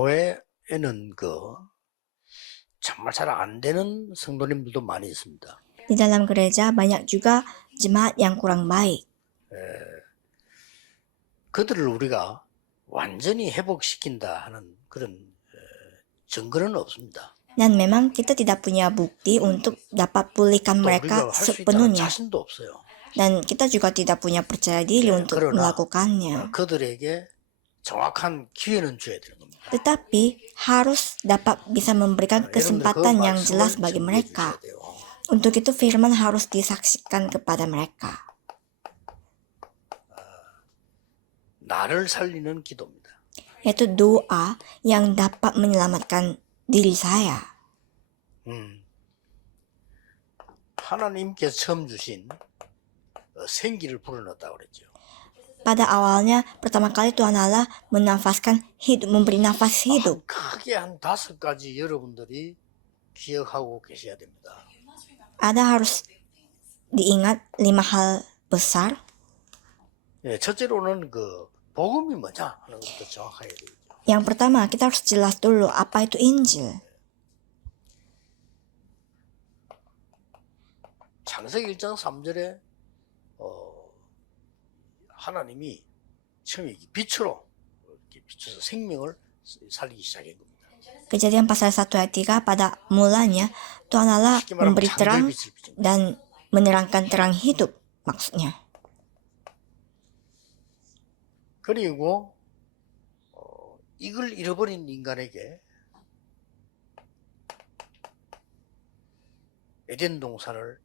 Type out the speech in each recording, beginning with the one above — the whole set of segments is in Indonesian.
교회에는 정말 잘 안 되는 성도님들도 많이 있습니다. Di dalam gereja banyak juga jemaat yang kurang baik. 그들을 우리가 완전히 회복시킨다 하는 그런 증거는 없습니다. Dan memang kita tidak punya bukti untuk dapat pulihkan 또 mereka 우리가 할 수 있다는 sepenuhnya. 자신도 없어요. Dan kita juga tidak punya percaya diri untuk 그러나 melakukannya. 그들에게 정확한 기회는 줘야 되는 겁니다. Tetapi harus dapat bisa memberikan kesempatan yang jelas bagi mereka. Untuk itu firman harus disaksikan kepada mereka. 나를 살리는 기도입니다. Yaitu doa yang dapat menyelamatkan diri saya. 하나님께서 처음 주신 생기를 불어넣었다고 그랬죠. Pada awalnya, pertama kali Tuhan Allah menafaskan hidup, memberi nafas hidup. 크게 한 5가지 여러분들이 기억하고 계셔야 됩니다. Ada harus diingat 5 hal besar. 첫째로는 복음이 뭐냐 하는 것도 정확하게 되죠. Yang pertama, kita harus jelas dulu apa itu Injil. 창세기 1장 3절에 하나님이 처음에 빛으로 이렇게 비춰서 생명을 살리기 시작한 겁니다. Kejadian pasal 1 ayat 3, pada mulanya Tuhan Allah memberi terang dan menerangkan terang hidup maksudnya. 그리고 이걸 잃어버린 인간에게 에덴 동산을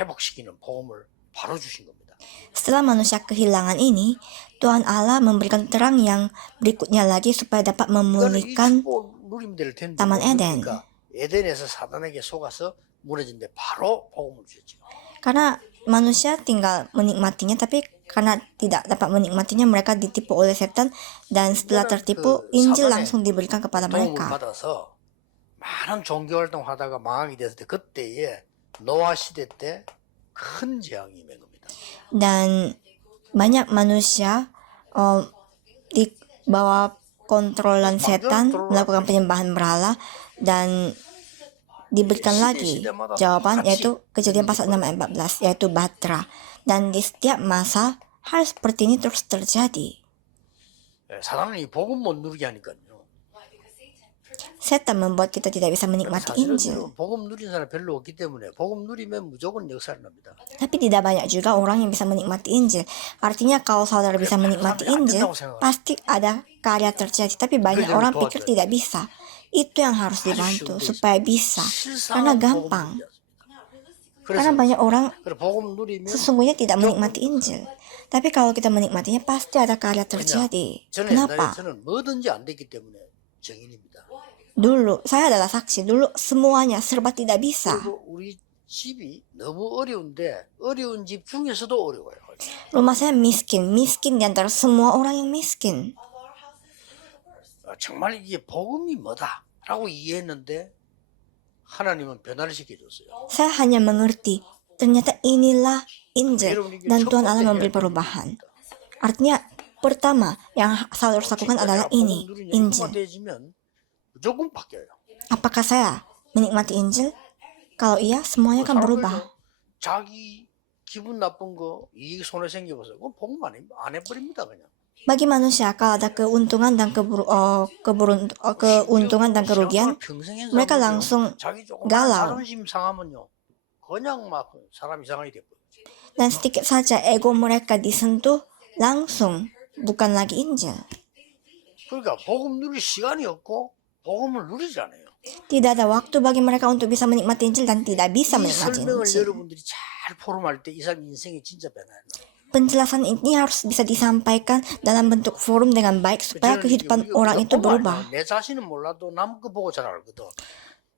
회복시키는 복음을 바로 주신 겁니다. Setelah manusia kehilangan ini, Tuhan Allah memberikan terang yang berikutnya lagi supaya dapat memulihkan Taman Eden. 에덴에서 사단에게 속아서 무너진데 바로 복음을 주셨죠. Karena manusia tinggal menikmatinya, tapi karena tidak dapat menikmatinya, mereka ditipu oleh setan, dan setelah tertipu, Injil langsung diberikan kepada mereka. 받아서 많은 종교 활동하다가 망하게 됐을 때 그때에 노아 시대 때 큰 재앙이 임한 겁니다. Dan banyak manusia di bawah kontrolan setan melakukan penyembahan berhala, dan diberikan lagi jawaban, yaitu Kejadian pasal 6 ayat 14, yaitu Batra. Dan di setiap masa hal seperti ini terus terjadi. 사단은 이 복음 못 누리게 하니까요. Setan membuat kita tidak bisa menikmati Injil. 복음 누린 사람 별로 없기 때문에 복음 누리면 무조건 역사를 납니다. Tapi tidak banyak juga orang yang bisa menikmati Injil. Artinya kalau saudara bisa menikmati Injil, pasti ada karya terjadi. Tapi banyak orang pikir tidak bisa. Itu yang harus dibantu supaya bisa. Karena gampang. Karena banyak orang sesungguhnya tidak menikmati Injil. Tapi kalau kita menikmatinya, pasti ada karya terjadi. Kenapa? 뭐든지 안 됐기 때문에 정인입니다. Dulu, saya adalah saksi. Dulu semuanya serba tidak bisa. 우리 집이 너무 어려운데 어려운 집 중에서도 어려워요. Rumah saya miskin di antara semua orang yang miskin. 정말 이게 복음이 뭐다라고 이해했는데 하나님은 변화를 시켜줬어요. Saya hanya mengerti, ternyata inilah Injil, dan Tuhan Allah memberi perubahan. Artinya, pertama yang saya harus lakukan adalah ini, Injil. 무조건 바뀌어요. Apakah saya menikmati Injil? Kalau iya, semuanya akan berubah. 자기 기분 나쁜 거 이익 손해 생겨서 그건 복음 안 해버립니다 그냥. Bagi manusia, kalau ada keuntungan dan keuntungan dan kerugian, mereka langsung galau. Dan sedikit saja ego mereka disentuh, langsung bukan lagi Injil. 그러니까 복음 누릴 시간이 없고 복음을 누리지 않아요. Tidak ada waktu bagi mereka untuk bisa menikmati Injil dan tidak bisa menikmati Injil. 여러분들이 잘 포럼할 때 이 사람 인생이 진짜 변해요. Penjelasan ini harus bisa disampaikan dalam bentuk forum dengan baik supaya kehidupan orang itu berubah. 내 자신은 몰라도 남 거 보고 잘 알거든.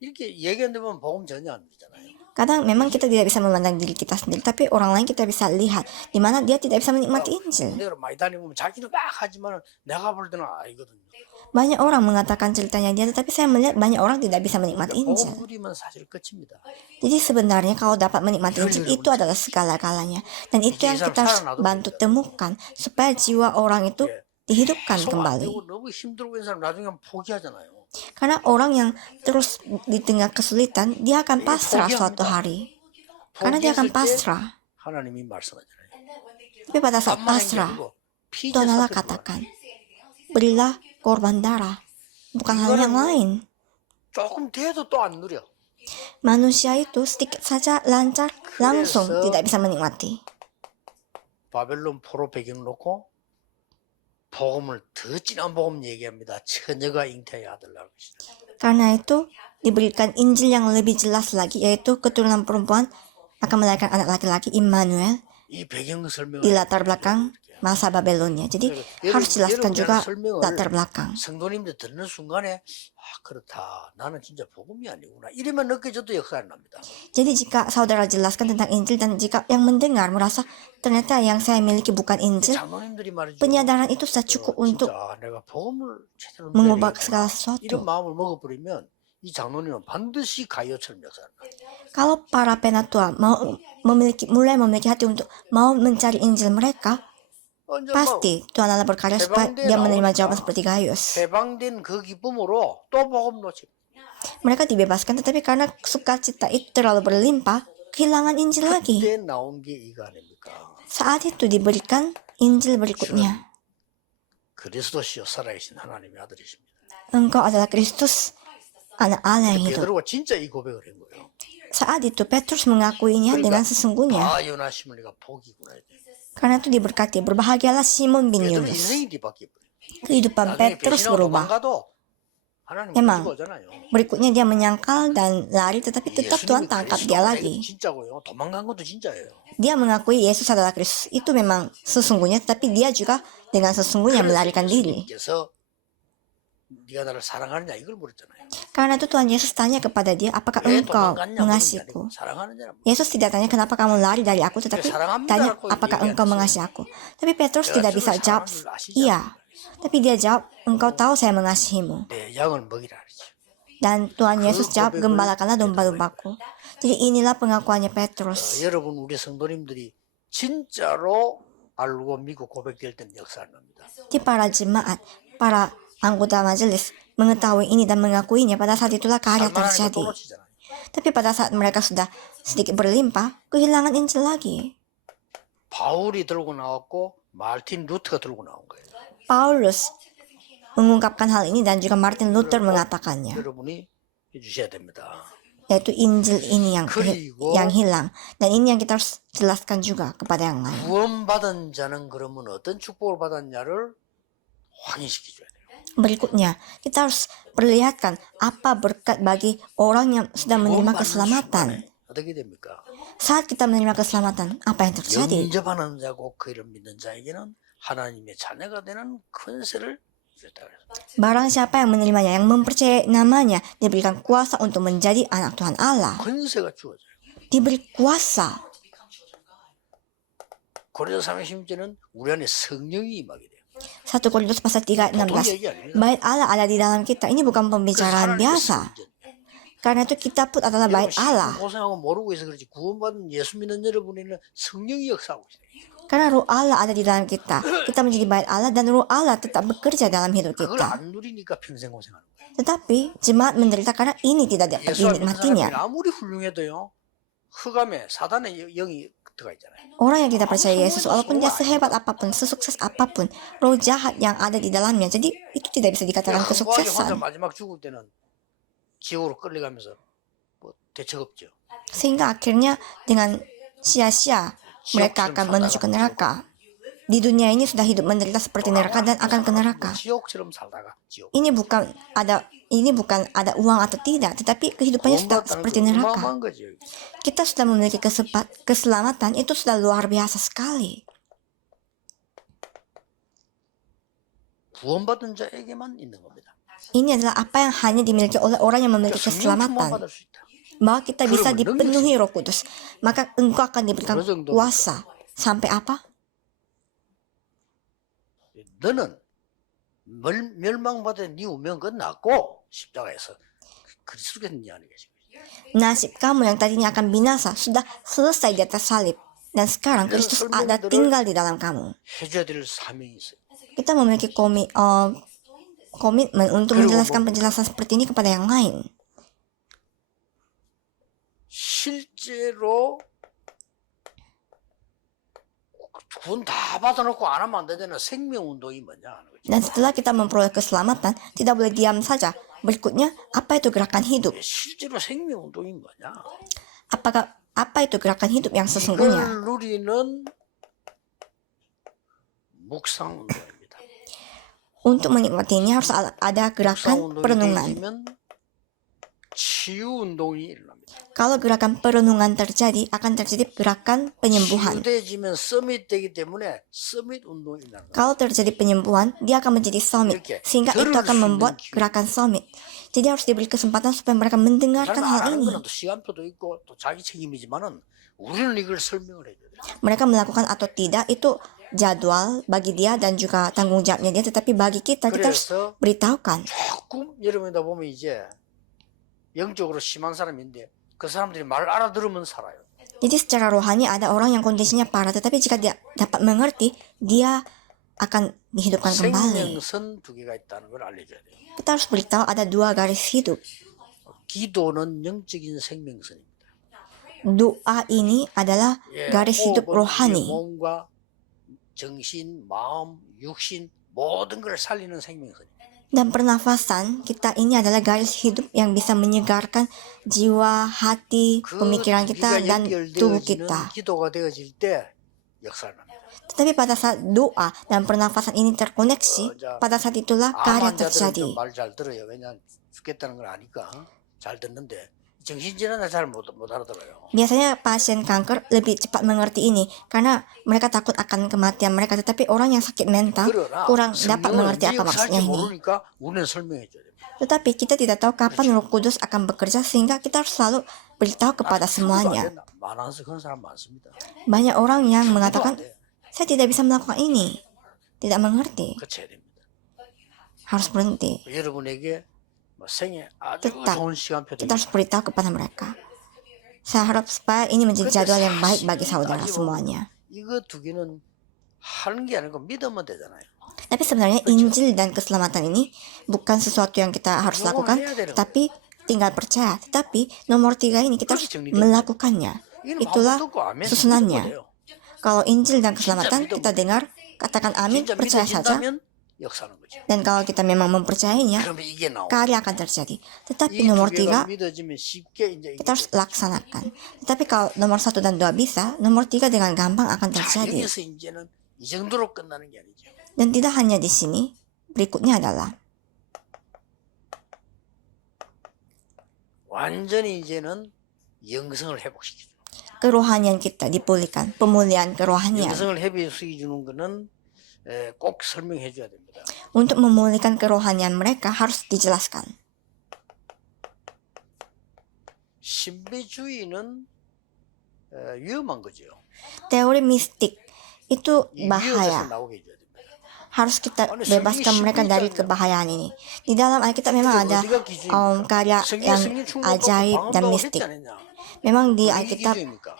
이렇게 얘기하는데 보면 복음 전혀 안 되잖아요. Kadang memang kita tidak bisa memandang diri kita sendiri, tapi orang lain kita bisa lihat di mana dia tidak bisa menikmati Injil. Banyak orang mengatakan ceritanya dia, tetapi saya melihat banyak orang tidak bisa menikmati Injil. Jadi sebenarnya kalau dapat menikmati Injil itu adalah segala-galanya, dan itu yang kita harus bantu temukan supaya jiwa orang itu dihidupkan 계속 안 kembali. 되고 너무 힘들고 있는 사람 나중에 포기하잖아요. Karena orang yang terus di tengah kesulitan, dia akan Ini pasrah 포기합니다. suatu hari. Karena dia akan 포기했을 때 pasrah. 하나님이 말씀하잖아요. Tapi pada saat 암만 한 게 pasrah, 아니고 피제 Tuhan Allah 사태를 katakan, berilah korban darah. Bukan hal yang lain. 조금 돼도 또 안 누려. Manusia itu sedikit saja lancar, langsung 그래서 tidak bisa menikmati. 바벨론 포로 배경 놓고 복음을 더 진한 복음 얘기합니다. 처녀가 잉태의 아들 낳을 것이다. Karena itu diberikan Injil yang lebih jelas lagi, yaitu keturunan perempuan akan melahirkan anak laki-laki, Immanuel, 이 배경 설명을 di latar belakang masa Babelonia. Jadi harus jelaskan juga latar belakang. 성도님들 듣는 순간에 그렇다. 나는 진짜 복음이 아니구나. 이러면 느껴져도 역사 안 납니다. Jadi jika saudara jelaskan tentang Injil dan jika yang mendengar merasa ternyata yang saya miliki bukan Injil, 장로님들이 말이죠. penyadaran itu sudah cukup untuk 진짜 내가 복음을 제대로 mengubah 누려야겠다. segala 이런 sesuatu. 마음을 먹어버리면 이 장로님은 반드시 가요처럼 역사를 납니다. Kalau para penatua mulai memiliki hati untuk mau mencari Injil mereka, 언제 pasti Tuhan Allah berkarya supaya dia menerima jawaban seperti Gaius. 해방된 그 기쁨으로 또 복음 놓치. Mereka dibebaskan, tetapi karena sukacita itu terlalu berlimpah, kehilangan Injil lagi. 그때 나온 게 이거 아닙니까? Saat itu diberikan Injil berikutnya. 그리스도시요 살아계신 하나님의 아들이십니다. Engkau adalah Kristus, anak Allah yang hidup. 베드로가 진짜 이 고백을 한 거예요. Saat itu Petrus mengakuinya dengan sesungguhnya. 아 요나 시몬이가 복이구나. Karena itu diberkati, berbahagialah Simon bin 베드로 Yunus. 인생이 뒤바뀌어. Kehidupan 나중에 Petrus 배신하고 berubah. 도망가도 하나님 Emang. 가지고 오잖아요. Berikutnya dia menyangkal dan lari, tetapi tetap Tuhan 예수님이 tangkap dia 그리스도가 lagi. 진짜고요. 도망간 것도 진짜예요. Dia mengakui Yesus adalah Kristus. Itu memang sesungguhnya, tetapi dia juga dengan sesungguhnya melarikan diri. 예수님께서 네가 나를 사랑하느냐 이걸 물었잖아요. Karena itu Tuhan Yesus tanya kepada dia, apakah 왜 engkau 도망갔냐 물은 게 mengasihiku? 아니고 사랑하느냐는 Yesus tidak tanya kenapa kamu lari dari aku, tetapi tanya apakah engkau mengasihi aku. Tapi Petrus tidak bisa jawab iya. Tapi dia jawab, engkau tahu saya mengasihimu. 내 양을 먹이라 그러죠. Dan Tuhan Yesus jawab, gembalakanlah domba-dombaku. Jadi inilah pengakuannya Petrus. 여러분 우리 성도님들이 진짜로 알고 믿고 고백될 때는 역사를 납니다. Jadi para jemaat, para anggota majelis mengetahui ini dan mengakuinya, pada saat itulah karya 살만하니까 또 terjadi. 놓치잖아요. Tapi pada saat mereka sudah sedikit berlimpah, kehilangan Injil lagi. 바울이 들고 나왔고 마르틴 루트가 들고 나온 거예요. Paulus mengungkapkan hal ini dan juga Martin Luther mengatakannya, 여러분이 해주셔야 됩니다. yaitu Injil ini 그리고 yang hilang. Dan ini yang kita harus jelaskan juga kepada yang lain. 구원받은 자는 그러면 어떤 축복을 받았냐를 확인시켜줘야 돼요. Berikutnya, kita harus perlihatkan apa berkat bagi orang yang sudah menerima 구원받는 keselamatan. 순간에 어떻게 됩니까? Saat kita menerima keselamatan, apa yang terjadi? 영접하는 자고 그를 믿는 자에게는 하나님의 자녀가 되는 권세를 주셨다. Barang siapa yang menerimanya, yang mempercayai namanya, diberikan kuasa untuk menjadi anak Tuhan Allah. 권세가 주어져요. Diberi kuasa. 고린도 3:16절은 우리 안에 성령이 임하게 돼요. 1 Korintus pasal 3 ayat 보통 16. 얘기 아닙니다. Bait Allah ada di dalam kita. Ini bukan pembicaraan biasa. Karena itu kita pun adalah bait Allah. 고생하고 모르고 있어 그렇지 구원받은 예수 믿는 여러분에는 성령이 역사하고 있어요. Karena ruh Allah ada di dalam kita. Kita menjadi bait Allah dan ruh Allah tetap bekerja dalam hidup 그걸 kita. 안 누리니까 평생 고생하는 거예요. Tetapi jemaat menderita karena ini tidak dapat 예수 안 믿는 사람이 dinikmatinya. 아무리 훌륭해도요. 흑암에 사단의 영이 들어가 있잖아요. Orang yang tidak percaya Yesus, walaupun dia sehebat apapun, sesukses apapun, roh jahat yang ada di dalamnya. Jadi itu tidak bisa dikatakan 흥부하게 혼자 kesuksesan. 마지막 죽을 때는 지옥으로 끌려가면서 뭐 대책 없죠. Sehingga akhirnya dengan sia-sia mereka akan menuju ke neraka. Di dunia ini sudah hidup menderita seperti neraka dan akan ke neraka. 지옥처럼 살다가 지옥. Ini bukan ada uang atau tidak, tetapi kehidupannya sudah 구원받다는 seperti 건 neraka. 어마어마한 거죠. Kita sudah memiliki keselamatan, itu sudah luar biasa sekali. 구원받은 자에게만 있는 겁니다. Ini adalah apa yang hanya dimiliki oleh orang yang memiliki 성령 충만 keselamatan. 받을 수 있다. Bahwa kita bisa dipenuhi Roh Kudus, maka engkau akan diberikan kuasa. Sampai apa? 너는 멸망받은 네 운명 끝났고 십자가에서 그리스도께서 네 안에 계시고 Nasib kamu yang tadinya akan binasa sudah selesai di atas salib. Dan sekarang Kristus ada tinggal di dalam kamu. 해줘야 될 사명이 있어요. kita memiliki komitmen untuk menjelaskan penjelasan seperti ini kepada yang lain. 실제로 돈 다 받아놓고 안 하면 안 되잖아. 생명운동이 뭐냐 하는 거지. Dan setelah kita memperoleh keselamatan, tidak boleh diam saja. Berikutnya, apa itu gerakan hidup? 실제로 생명운동이 뭐냐? Apa itu gerakan hidup yang sesungguhnya? 이걸 누리는 묵상운동입니다. Untuk menikmatinya harus ada gerakan 묵상운동이 perenungan. 되면 치유운동이 일어납니다. Kalau gerakan perenungan terjadi, akan terjadi gerakan penyembuhan. 치유되지면 서밋 되기 때문에 서밋 운동이 일어나는 거예요. Kalau terjadi penyembuhan, dia akan menjadi summit, sehingga itu akan membuat gerakan summit. Jadi harus diberi kesempatan supaya mereka mendengarkan hal 하는 ini. 거는 또 시간표도 있고 또 자기 책임이지만은 우리는 이걸 설명을 해줘야 돼요. Mereka melakukan atau tidak itu jadwal bagi dia dan juga tanggung jawabnya dia, tetapi bagi kita harus 그래서 beritahukan. 조금 여러분이다 보면 이제 영적으로 심한 사람인데 그 사람들이 말 알아들으면 살아요. Jadi secara rohani ada orang yang kondisinya parah, tetapi jika dia dapat mengerti, dia akan dihidupkan kembali. 생명선 두 개가 있다는 걸 알려줘야 돼요. Kita harus beritahu ada dua garis hidup. 기도는 영적인 생명선입니다. Doa ini adalah garis hidup 호흡은 rohani. 우리의 몸과 정신, 마음, 육신 모든 걸 살리는 생명선입니다. Dan pernafasan kita ini adalah garis hidup yang bisa menyegarkan jiwa, hati, pemikiran kita, dan tubuh kita. 기도가 되어질 때 역사를 합니다. Tetapi pada saat doa dan pernafasan ini terkoneksi, pada saat itulah karya terjadi. 말잘 들어요. 왜냐 죽겠다는 걸 아니까 잘 듣는데 정신질환은 잘 못 알아들어요. Biasanya pasien kanker lebih cepat mengerti ini karena mereka takut akan kematian mereka, tetapi orang yang sakit mental kurang dapat mengerti apa maksudnya ini. 모르니까 우리는 설명해 줘야 됩니다. Tetapi kita tidak tahu kapan Roh Kudus akan bekerja, sehingga kita harus selalu beritahu kepada semuanya. 많아서 그런 사람 많습니다. Banyak orang yang mengatakan, saya tidak bisa melakukan ini, tidak mengerti, 그쳐야 됩니다. harus berhenti. 여러분에게 생애 아주 Tetap 좋은 시간표도 kita harus beritahu kepada mereka. Saya harap supaya ini menjadi jadwal yang baik bagi saudara semuanya. 이거 두 개는 하는 게 아니고 믿으면 되잖아요. Tapi sebenarnya Injil dan keselamatan ini bukan sesuatu yang kita harus lakukan, tapi tinggal percaya. Tetapi nomor 3 ini kita harus melakukannya. Itulah susunannya. Kalau Injil dan keselamatan kita dengar, katakan amin, percaya saja. Dan kalau kita memang mempercayainya, karya akan terjadi. Tetapi nomor 3 kita harus laksanakan. Tetapi kalau nomor 1 dan 2 bisa, nomor 3 dengan gampang akan terjadi. Dan tidak hanya di sini, berikutnya adalah 완전히 이제는 영성을 회복시키죠. kerohanian kita dipulihkan, pemulihan kerohanian. 영성을 회복시켜 주는 거는 꼭 설명해 줘야 됩니다. Untuk memulihkan kerohanian mereka harus dijelaskan. 신비주의는 위험한 거죠. Teori mistik itu bahaya. 위험에서 나오게 해줘야 됩니다. Harus kita bebaskan mereka dari kebahayaan ini. Di dalam Alkitab memang ada karya yang ajaib dan mistik. Memang di Alkitab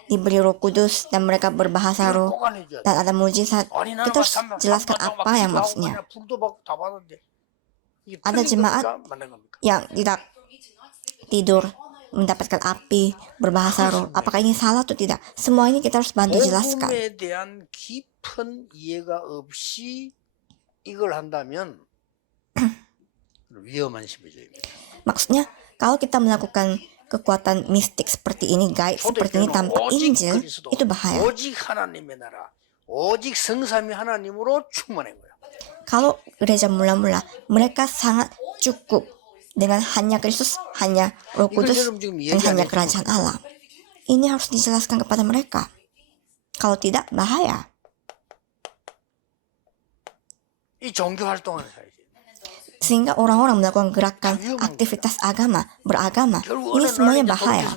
diberi Roh Kudus dan mereka berbahasa roh dan ada mujizat. Kita harus jelaskan apa yang maksudnya. Ada jemaat yang tidak tidur mendapatkan api, berbahasa roh. Apakah ini salah atau tidak? Semua ini kita harus bantu jelaskan. 복음에 대한 깊은 이해가 없이 이걸 한다면 위험한 신비주의입니다. Maksudnya, kalau kita melakukan kekuatan mistik seperti ini, gaib seperti ini tanpa Injil, itu bahaya. 오직 하나님의 나라, 오직 성삼위 하나님으로 충만한 거예요. Kalau gereja mula-mula, mereka sangat cukup dengan hanya Kristus, hanya Roh Kudus, dan hanya kerajaan Allah. Ini harus dijelaskan kepada mereka. Kalau tidak, bahaya. 이 종교 활동하는 사람이 Sehingga orang-orang melakukan gerakan aktivitas agama, beragama, ini semuanya bahaya.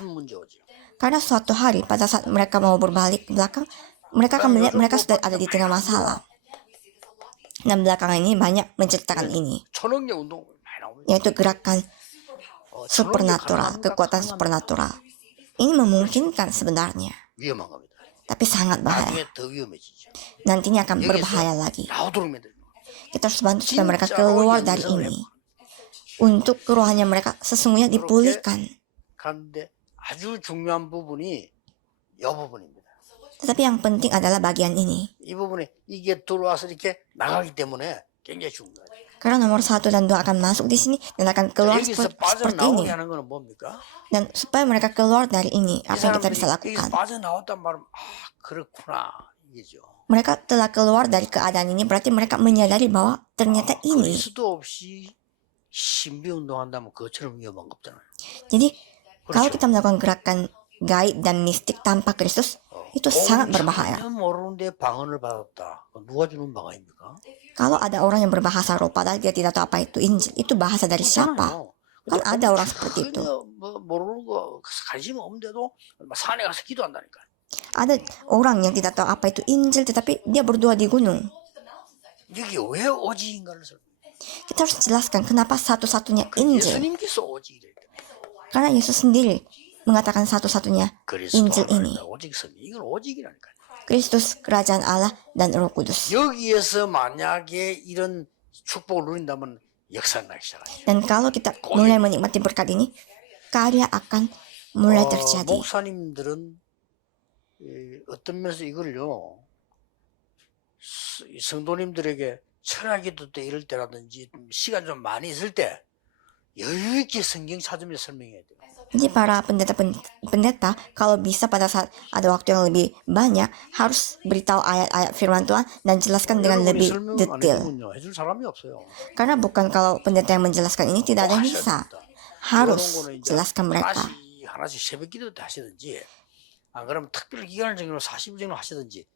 Karena suatu hari pada saat mereka mau berbalik ke belakang, mereka akan melihat mereka sudah ada di tengah masalah. Dan belakangan ini banyak menceritakan ini, yaitu gerakan supernatural, kekuatan supernatural. Ini memungkinkan sebenarnya, tapi sangat bahaya. Nantinya akan berbahaya lagi. Kita harus bantu supaya mereka keluar dari ini. Untuk kerohanian mereka sesungguhnya dipulihkan. 그런데 아주 중요한 부분이 이 부분입니다. Tetapi yang penting adalah bagian ini. 이 부분에 이게 들어와서 이렇게 나가기 때문에 굉장히 중요해요. Karena nomor 1 dan 2 akan masuk di sini dan akan keluar 여기서 seperti ini. 빠져나오게 하는 거는 뭡니까? Dan supaya mereka keluar dari ini, 이 apa yang kita bisa 사람들이 여기서 lakukan? 빠져나왔단 말은 그렇구나 이게죠. Mereka telah keluar dari keadaan ini, berarti mereka menyadari bahwa ternyata ini. 그리스도 없이 신비 운동한다면 그것처럼 위험한 거 없잖아요. Jadi kalau kita melakukan gerakan gaib dan mistik tanpa Kristus, itu sangat berbahaya. 전혀 모르는데 방언을 받았다. 누가 주는 방언입니까? Kalau ada orang yang berbahasa roh padahal dia tidak tahu apa itu Injil, itu bahasa dari siapa? Kan ada orang seperti itu. 뭐 모르는 거 관심 없는데도 산에 가서 기도한다니까. Ada orang yang tidak tahu apa itu Injil, tetapi dia berdoa di gunung. 여기 왜 오직인가를 설명. Kita harus jelaskan kenapa satu-satunya Injil. 예수님께서 오직이래. Karena Yesus sendiri mengatakan satu-satunya Injil ini. 오직 선 이건 오직이라니까. Kristus, Kerajaan Allah, dan Roh Kudus. 여기에서 만약에 이런 축복을 누린다면 역사가 나기 시작하죠. Dan kalau kita mulai menikmati berkat ini, karya akan mulai terjadi. 목사님들은 어떤 면에서 이걸요 성도님들에게 철학기도 때 이럴 때라든지 시간 좀 많이 있을 때 여유 있게 성경 찾으면서 설명해야 돼요. Jadi para pendeta kalau bisa pada saat ada waktu yang lebih banyak harus beritahu ayat-ayat firman Tuhan dan jelaskan dengan lebih detail. 해줄 사람이 없어요. Karena bukan kalau pendeta yang menjelaskan ini tidak ada yang bisa. Harus jelaskan mereka. 하나씩 새벽기도 때 하시든지 안 그러면 특별 기간을 정해서 40일 정도 하시든지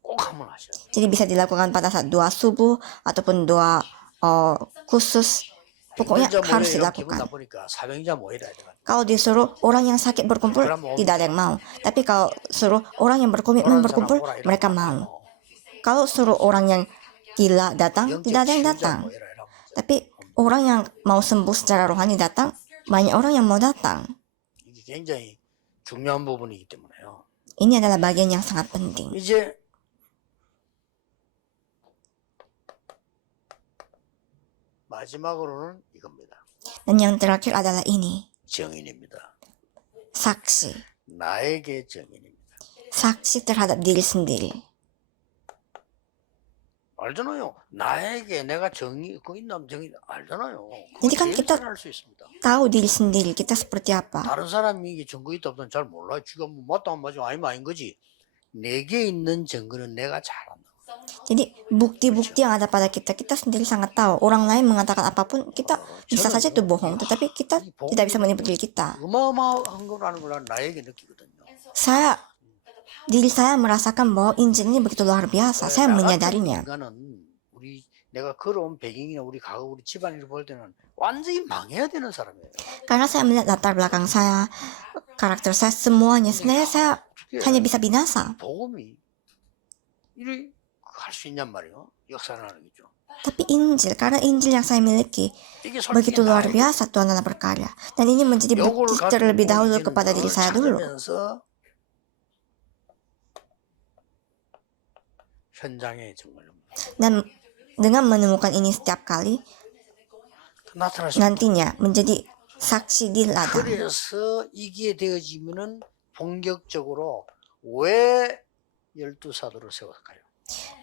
꼭 한번 하셔야 돼요. Jadi bisa dilakukan pada saat doa subuh ataupun doa khusus. Pokoknya harus dilakukan. Kalau disuruh orang yang sakit berkumpul, tidak ada yang mau. Tapi kalau suruh orang yang berkomitmen berkumpul, mereka mau. Kalau suruh orang yang gila datang, tidak ada yang datang. Tapi orang yang mau sembuh secara rohani datang, banyak orang yang mau datang. 굉장히 중요한 부분이기 때문에요. Ini adalah bagian yang sangat penting. 이제 마지막으로는 이겁니다. Dan yang terakhir adalah ini. 정인입니다. Saksi. 나에게 정인입니다. Saksi terhadap diri sendiri. 알잖아요. 나에게 내가 정의 그 있나면 정의 알잖아요. Jadi kan kita 할수 있습니다. tahu diri sendiri kita seperti apa. 다른 사람이 이게 증거 있다 없다 잘 몰라요. 지가 뭐 맞다 안 맞아 아니면 아닌 거지. 내게 있는 증거는 내가 잘 안다. Jadi bukti-bukti yang ada pada kita sendiri sangat tahu. Orang lain mengatakan apapun, kita bisa saja itu bohong. Tetapi kita tidak bisa menipu diri kita. 어마어마한 거라는 걸 나에게 느끼거든요. Diri saya merasakan bahwa Injil ini begitu luar biasa. Saya menyadarinya. 우리 내가 걸어온 배경이나 우리 가고 우리 집안을 볼 때는 완전히 망해야 되는 사람이에요. Karena saya melihat latar belakang saya, karakter saya, semuanya. Sebenarnya saya hanya bisa binasa. 복음이 이를 할 수 있냔 말이에요. 역사를 하는 거죠. Tapi Injil, karena Injil yang saya miliki begitu luar biasa, Tuhan Allah berkarya. Dan ini menjadi bukti terlebih dahulu kepada diri saya dulu. Dan dengan menemukan ini setiap kali, nantinya menjadi saksi di ladang. 그래서 이게 되어지면은 본격적으로 왜 12사도를 세웠을까요?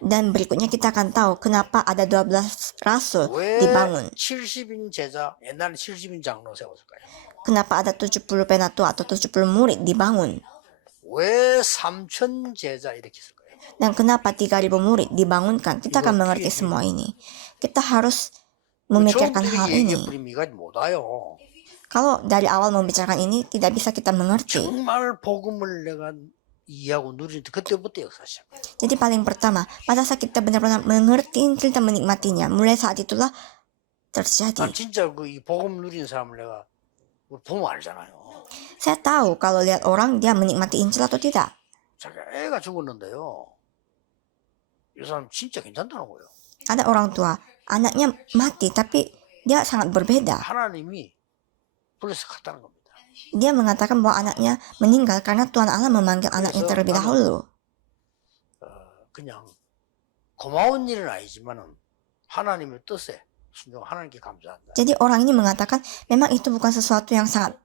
Dan berikutnya kita akan tahu kenapa ada 12 rasul dibangun. 70인 제자, 옛날에 70인 장로 세웠을까요? Kenapa ada 70 penatua atau 70 murid dibangun? 왜 3,000 제자 이렇게 했을까요? Dan kenapa 3.000 murid dibangunkan? Kita akan mengerti semua ini. Kita harus memikirkan hal ini. Kalau dari awal membicarakan ini, tidak bisa kita mengerti. 정말 복음을 내가 이해하고 누릴 때 그때부터 역사 시작. Jadi paling pertama, pada saat kita benar-benar mengerti Injil dan menikmatinya, mulai saat itulah terjadi. 난 진짜 이 복음 누리는 사람을 내가 보면 알잖아요. Saya tahu kalau lihat orang dia menikmati Injil atau tidak. 자기 애가 죽었는데요. 이 사람 진짜 괜찮다는 거예요. Ada orang tua, anaknya mati tapi dia sangat berbeda. 하나님이 불러서 갔다는 겁니다. Dia mengatakan bahwa anaknya meninggal karena Tuhan Allah memanggil anaknya terlebih dahulu. 그냥 고마운 일은 아니지만은 하나님의 뜻에 순종 하나님께 감사한다. Jadi orang ini mengatakan memang itu bukan sesuatu yang sangat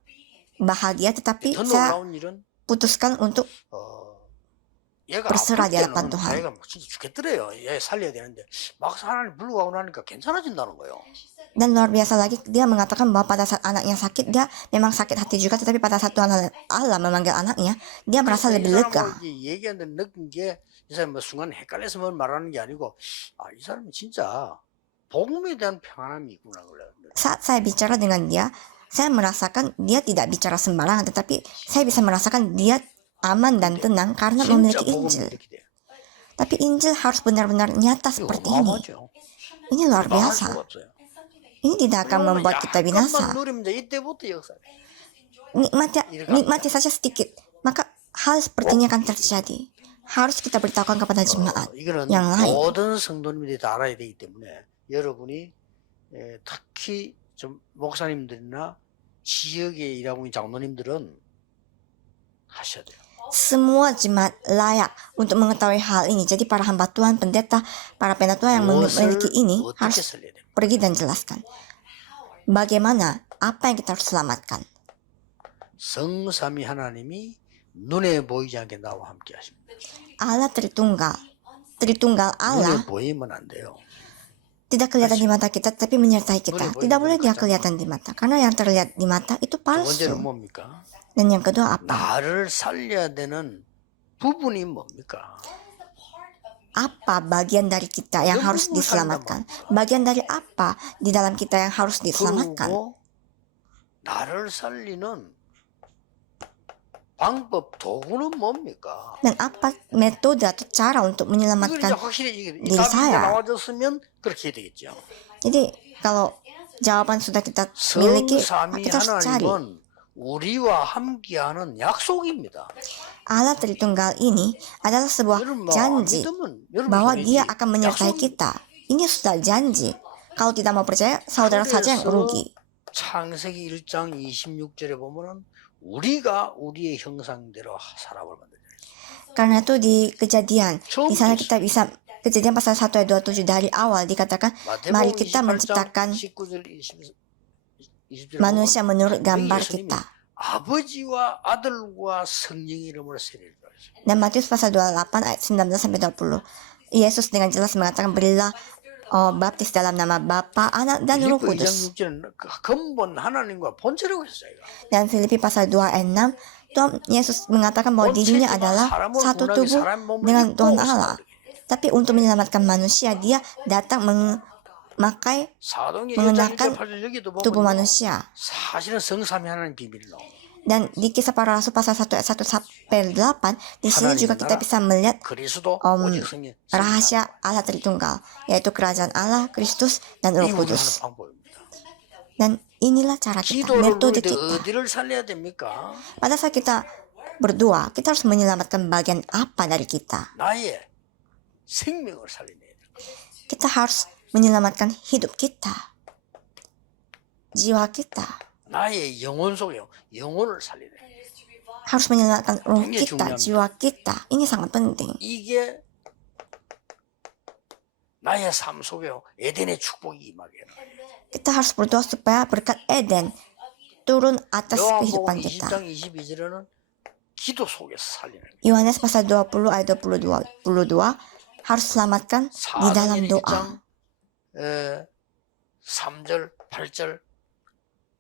bahagia, tetapi 더 saya 놀라운 일은 putuskan untuk 얘가 berserah 아플 di hadapan 때는 Tuhan. 자기가 막 진짜 죽겠더래요. 얘 살려야 되는데 막상 하나님 불러가고 나니까 괜찮아진다는 거예요. Dan luar biasa lagi, dia mengatakan bahwa pada saat anaknya sakit, dia memang sakit hati juga, tetapi pada saat Tuhan Allah memanggil anaknya, dia merasa lebih lega. 얘기하는데 느낀 게 이 사람이 뭐 순간 헷갈려서 뭘 말하는 게 아니고 이 사람이 진짜 복음에 대한 평안함이 있구나 그래요. Saat saya bicara dengan dia, saya merasakan dia tidak bicara sembarangan, tetapi saya bisa merasakan dia aman dan tenang karena 진짜 memiliki 복음이 Injil. 이렇게 돼요. Tapi Injil harus benar-benar nyata 이거 seperti ini. 어마어마하죠. Ini luar 말할 biasa. 수가 없어요. Ini tidak akan membuat kita binasa. 약간만 누리면 이제 이때부터 역사. Nikmati saja sedikit, maka hal sepertinya akan terjadi. Harus kita beritahukan kepada jemaat 이거는 yang lain. 모든 성도님들이 다 알아야 되기 때문에 여러분이 특히 좀 목사님들이나 지역에 일하고 있는 장로님들은 하셔야 돼요. Semua jemaat layak untuk mengetahui hal ini. Jadi para hamba Tuhan, pendeta, para penatua yang memiliki ini 어떻게 harus 살려야 돼요? pergi dan jelaskan. Bagaimana, apa yang kita harus selamatkan. 성삼위 하나님이 눈에 보이지 않게 나와 함께 하십니다. Allah Tritunggal Allah 눈에 보이면 안 돼요. tidak kelihatan di mata kita, tapi menyertai kita. Tidak boleh dia kelihatan di mata, karena yang terlihat di mata itu 두 palsu. 번째는 뭡니까? Dan yang kedua apa? 나를 살려야 되는 부분이 뭡니까? Apa bagian dari kita yang harus diselamatkan? Bagian dari apa di dalam kita yang harus diselamatkan? 그리고 나를 살리는 방법, 도구는 뭡니까? Dan apa metode atau cara untuk 이걸 이제 menyelamatkan? 확실히 diri 답이 saya. 나와졌으면 그렇게 해야 되겠죠. Jadi kalau jawaban sudah kita miliki, 성삼위 kita harus cari. 하나님은 우리와 함께하는 약속입니다. Allah Tritunggal ini adalah sebuah 여러분 뭐 janji 믿으면 여러분 bahwa 손해지. dia akan menyertai 약속입니다. kita. Ini sudah janji. Kalau tidak mau percaya, saudara saja yang rugi. 창세기 1장 26절에 보면은 우리가 우리의 형상대로 사람을 만들죠. Karena itu di kejadian, di sana kita bisa kejadian pasal 1 ayat 27 dari awal dikatakan, mari kita menciptakan 19절 20절 manusia menurut gambar kita. 아버지와 아들과 성령의 이름으로 세례를 받으셨어요. Dan Matius pasal 28 ayat 19 sampai 20. Yesus dengan jelas mengatakan, berilah baptis dalam nama Bapa, Anak dan Roh 빌립보 2장 Kudus. 6절은 근본 하나님과 본체라고 했어요. Dan Filipi pasal 2 ayat 6, Tuhan Yesus mengatakan bahwa dirinya adalah satu tubuh dengan Tuhan Allah. Tapi untuk menyelamatkan manusia, dia datang memakai mengenakan tubuh manusia. 사실은 성삼위 하나님 비밀이 나옵니다. Dan di kisah para rasul pasal 1 ayat 1 sampai 8, di sini juga kita bisa melihat 그리스도 오직 성령 rahasia Allah Tritunggal, yaitu kerajaan Allah, Kristus, dan Roh Kudus. Dan inilah cara kita, 기도를 metode 누릴 때 kita. 어디를 살려야 됩니까? Pada saat kita berdoa, kita harus menyelamatkan bagian apa dari kita. 나의 생명을 살리는 애들. Kita harus menyelamatkan hidup kita, jiwa kita. 나의 영혼 속에 영혼을 살리는 애들. Harus menyelamatkan roh kita, jiwa kita. Ini sangat penting. 이게 나의 삶 속에 에덴의 축복이 임하게 해요. Kita harus berdoa supaya berkat Eden turun atas 요한복음 kehidupan kita. 20장 22절에는 기도 속에서 살리는 거예요. Yohanes pasal 20 ayat 22 harus selamatkan di dalam doa. 3절, 8절,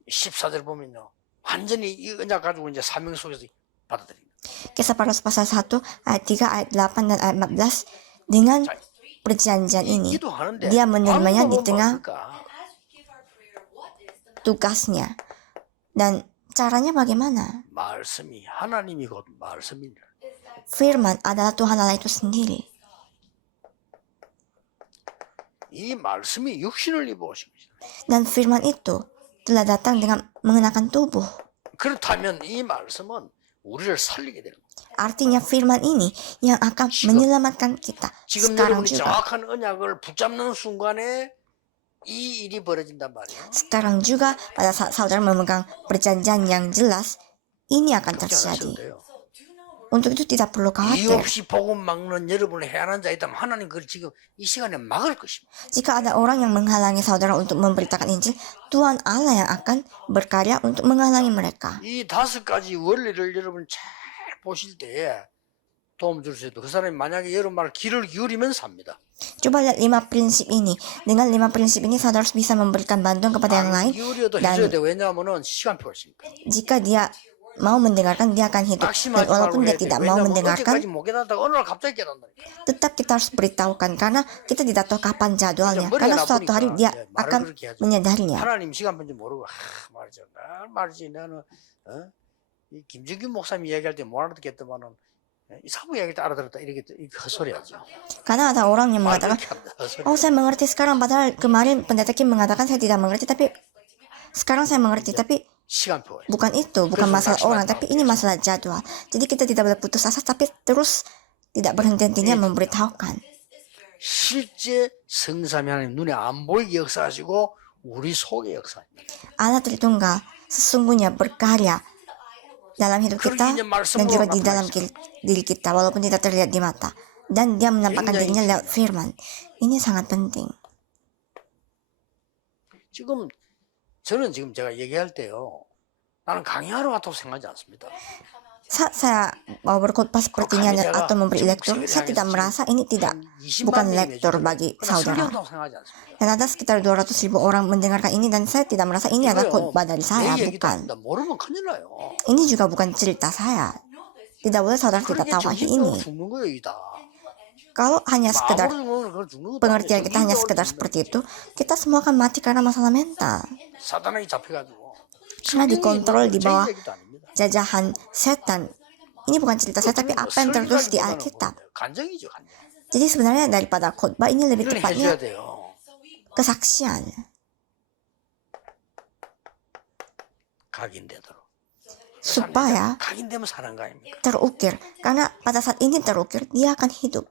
14절 보면요. 완전히 이 언약 가지고 이제 사명 속에서 받아들입니다. Kisah para Rasul pasal 1 ayat 3, ayat 8 dan ayat 14, dengan perjanjian ini 기도하는데 dia menerimanya di 방법은 tengah 뭡니까? tugasnya. Dan caranya bagaimana? 말씀이 하나님이 곧 말씀입니다. Firman adalah Tuhan Allah itu sendiri. 이 말씀이 육신을 입어 오신 것이다. Dan firman itu telah datang dengan mengenakan tubuh. 그렇다면 이 말씀은 우리를 살리게 되는 거예요. Artinya firman ini yang akan menyelamatkan kita. 지금 Sekarang 여러분이 juga. 정확한 언약을 붙잡는 순간에 이 일이 벌어진단 말이에요. Sekarang juga pada saat saudara memegang perjanjian yang jelas, ini akan 걱정 안 하셔도 terjadi. 돼요. Untuk itu tidak perlu 이유 khawatir. 없이 복음 막는 여러분의 해안한 자 있다면 하나님 그걸 지금 이 시간에 막을 것입니다. Jika ada orang yang menghalangi saudara untuk memberitakan Injil, Tuhan Allah yang akan berkarya untuk menghalangi mereka. 이 5가지 원리를 여러분 잘 보실 때에 도움 줄 수 있도 그 사람이 만약에 여러분 말 귀를 기울이면 삽니다. Coba lihat 5 prinsip ini. Dengan 5 prinsip ini saudara harus bisa memberikan bantuan kepada yang lain. 기울여도 Dan 해줘야 돼. 왜냐하면은 시간표가 있으니까. jika dia mau mendengarkan, dia akan hidup. Dan walaupun dia tidak mau mendengarkan, 어제까지 못 깨닫다가 어느 날 갑자기 깨닫는다니까. tetap kita harus beritahukan karena kita tidak tahu kapan jadwalnya. Karena suatu hari dia akan menyadarinya. 하나님 시간표인지 모르고 말이지 나는 이 김정균 목사님 이야기할 때 못 알아듣겠더만은 이 사부 이야기를 때 알아들었다 이렇게 헛소리하죠. Karena ada orang yang mengatakan, oh saya mengerti sekarang, padahal kemarin pendeta Kim mengatakan saya tidak mengerti, tapi sekarang saya mengerti. Tapi 시간표. bukan itu, bukan masalah orang, tapi ini masalah jadwal. Jadi kita tidak boleh putus asa, tapi terus tidak berhenti-hentinya memberitahukan. 실제 성삼위 하나님 눈에 안 보이게 역사하시고 우리 속에 역사합니다. Allah Tritunggal sesungguhnya berkarya dalam hidup kita dan juga di dalam diri kita walaupun tidak terlihat di mata, dan dia menampakkan dirinya lewat firman. Ini sangat penting. 지금 저는 지금 제가 얘기할 때요, 나는 강의하러 왔다고 생각하지 않습니다. Saat saya mau berkhotbah sepertinya atau memberi lektur, saya tidak merasa ini bukan lektur bagi saudara. Dan ada sekitar 200.000 orang mendengarkan ini dan saya tidak merasa ini adalah khotbah dari saya, bukan. Ini juga bukan cerita saya. Tidak boleh saudara tidak tahu wahyu ini. Kalau hanya sekedar pengertian kita hanya sekedar seperti itu, kita semua akan mati karena masalah mental. Karena dikontrol di bawah jajahan setan. Ini bukan cerita saya, tapi apa yang tertulis di Alkitab. Jadi sebenarnya daripada khotbah ini lebih tepatnya kesaksian. Supaya terukir. Karena pada saat ini terukir, dia akan hidup.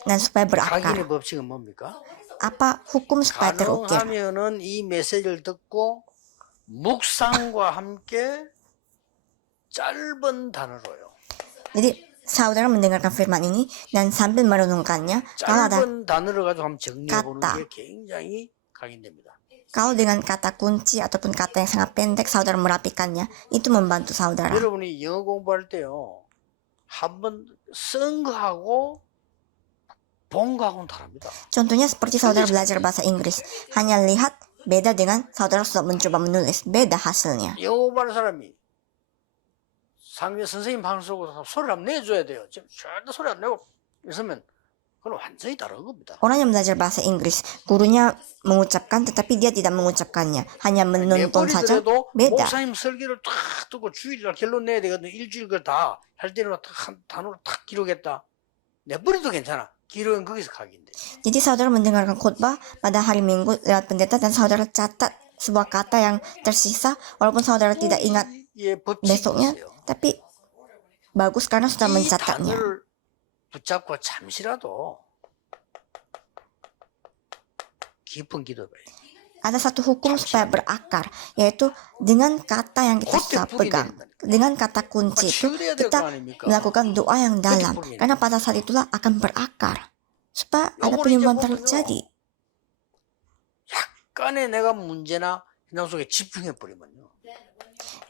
Dan supaya berakar. Apa hukum supaya terukir? 가능하면은 이 메시지를 듣고 묵상과 함께 짧은 단어로요. Jadi saudara mendengarkan firman ini dan sambil merenungkannya, kalau ada 단어를 가지고 한번 정리해 보는 kata, 게 굉장히 각인됩니다. kalau dengan kata kunci ataupun kata yang sangat pendek saudara merapikannya, itu membantu saudara. 여러분이 영어 공부할 때요, 한번 쓴 거하고 본 거하고는 다릅니다. Contohnya seperti saudara belajar bahasa Inggris, hanya lihat, beda dengan saudara sudah mencoba menulis, beda hasilnya. 영어 공부하는 사람이 상대 선생님 방송으로 소리를 한번 내줘야 돼요. 지금 절대 소리 안 내고 있으면 그건 완전히 다른 겁니다. Orang yang belajar bahasa Inggris, gurunya mengucapkan tetapi dia tidak mengucapkannya, hanya menonton saja, beda. 목사님 설교를 탁 듣고 주일날 결론 내야 되거든. 일주일 걸 다 할 때는 탁 단어로 탁 기록했다. 내버려도 괜찮아. 기록은 거기서 각인돼. Jadi saudara mendengarkan khotbah pada hari Minggu lewat pendeta dan saudara catat sebuah kata yang tersisa walaupun saudara tidak ingat besoknya, tapi bagus karena sudah mencatatnya. 붙잡고 잠시라도 깊은 기도해요. Ada satu hukum supaya berakar, yaitu dengan kata yang kita sudah pegang, dengan kata kunci itu kita melakukan doa yang dalam, karena pada saat itulah akan berakar supaya ada penyembuhan terjadi. 약간의 내가 문제나 현장 속에 집중해 버리면요.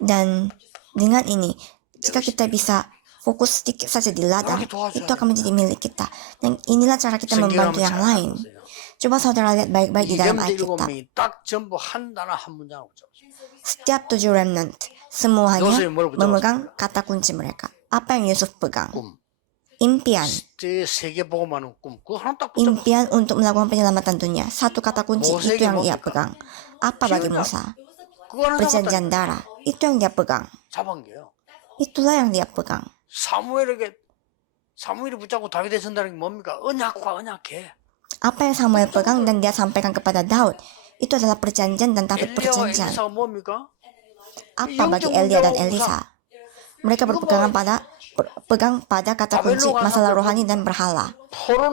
Dan dengan ini, jika kita bisa fokus sedikit saja di ladang, itu akan menjadi milik kita. Dan inilah cara kita membantu yang lain. Coba saudara lihat baik-baik di dalam Alkitab. Setiap 7 remnant, semuanya memegang kata kunci mereka. Apa yang Yusuf pegang? Impian. Impian untuk melakukan penyelamatan dunia. Satu kata kunci itu yang dia pegang. Apa bagi Musa? Perjanjian darah. Itu yang dia pegang. Itulah yang dia pegang. 사무엘이 붙잡고 다윗의 전달한 게 뭡니까? 언약과 언약해. Apa yang Samuel pegang dan dia sampaikan kepada Daud, itu adalah perjanjian dan tafsir perjanjian. Apa bagi Elia dan Elisa? Mereka berpegangan pada kata kunci masalah rohani dan berhala.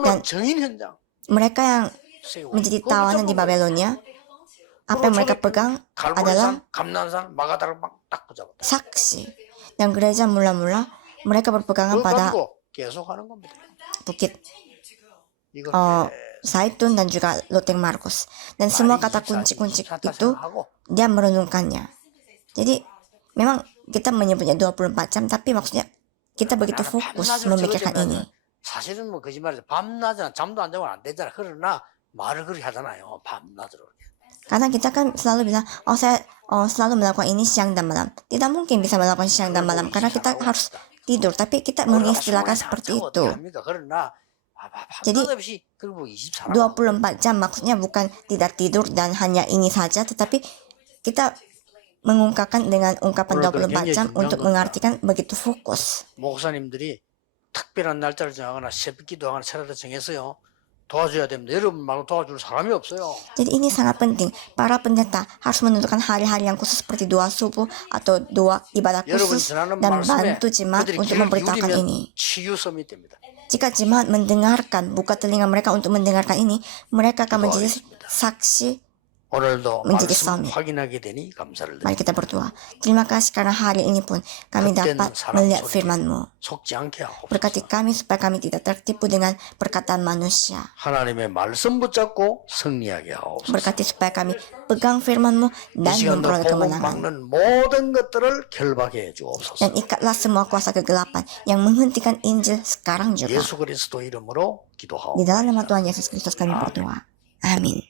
Dan mereka yang menjadi tawanan di Babelonia, apa yang mereka pegang adalah 감난산 마가다를 딱 붙잡았다. saksi. Dan gereja mula-mula mereka berpegangan 그거 pada 가지고 계속 하는 겁니다. bukit 이거 Zaitun dan juga Loteng Markus. Dan semua kata kunci-kunci itu dia merenungkannya. Jadi memang kita menyebutnya 24 jam, tapi maksudnya kita begitu fokus memikirkan ini. 사실은 뭐 거짓말이죠. 밤낮은 잠도 안 자고 안 되잖아. 그러나 말을 그렇게 하잖아요. 밤낮으로. Karena kita kan selalu bilang, saya selalu melakukan ini siang dan malam. Tidak mungkin bisa melakukan siang dan malam karena kita harus tidur. Tapi kita mengistilahkan seperti itu. Jadi 24 jam maksudnya bukan tidak tidur dan hanya ini saja, tetapi kita mengungkapkan dengan ungkapan 24 jam untuk mengartikan begitu fokus. 목사님들이 특별한 날짜를 정하거나 새벽기도 하거나 차라리 정해서요. 도와줘야 됩니다. 여러분 말고 도와줄 사람이 없어요. Jadi ini sangat penting. Para pendeta harus menentukan hari-hari yang khusus seperti doa subuh atau doa ibadah khusus dan bantu jemaat untuk memberitakan ini. Jika jemaat mendengarkan, buka telinga mereka untuk mendengarkan ini, mereka akan menjadi saksi, menjadi suami. Mari kita berdoa. Terima kasih karena hari ini pun kami dapat melihat firman-Mu. Berkati kami supaya kami tidak tertipu dengan perkataan manusia. Berkati supaya kami pegang firman-Mu dan memperoleh kemenangan. Dan ikatlah semua kuasa kegelapan yang menghentikan Injil sekarang juga. Di dalam nama Tuhan Yesus Kristus kami berdoa. Amin.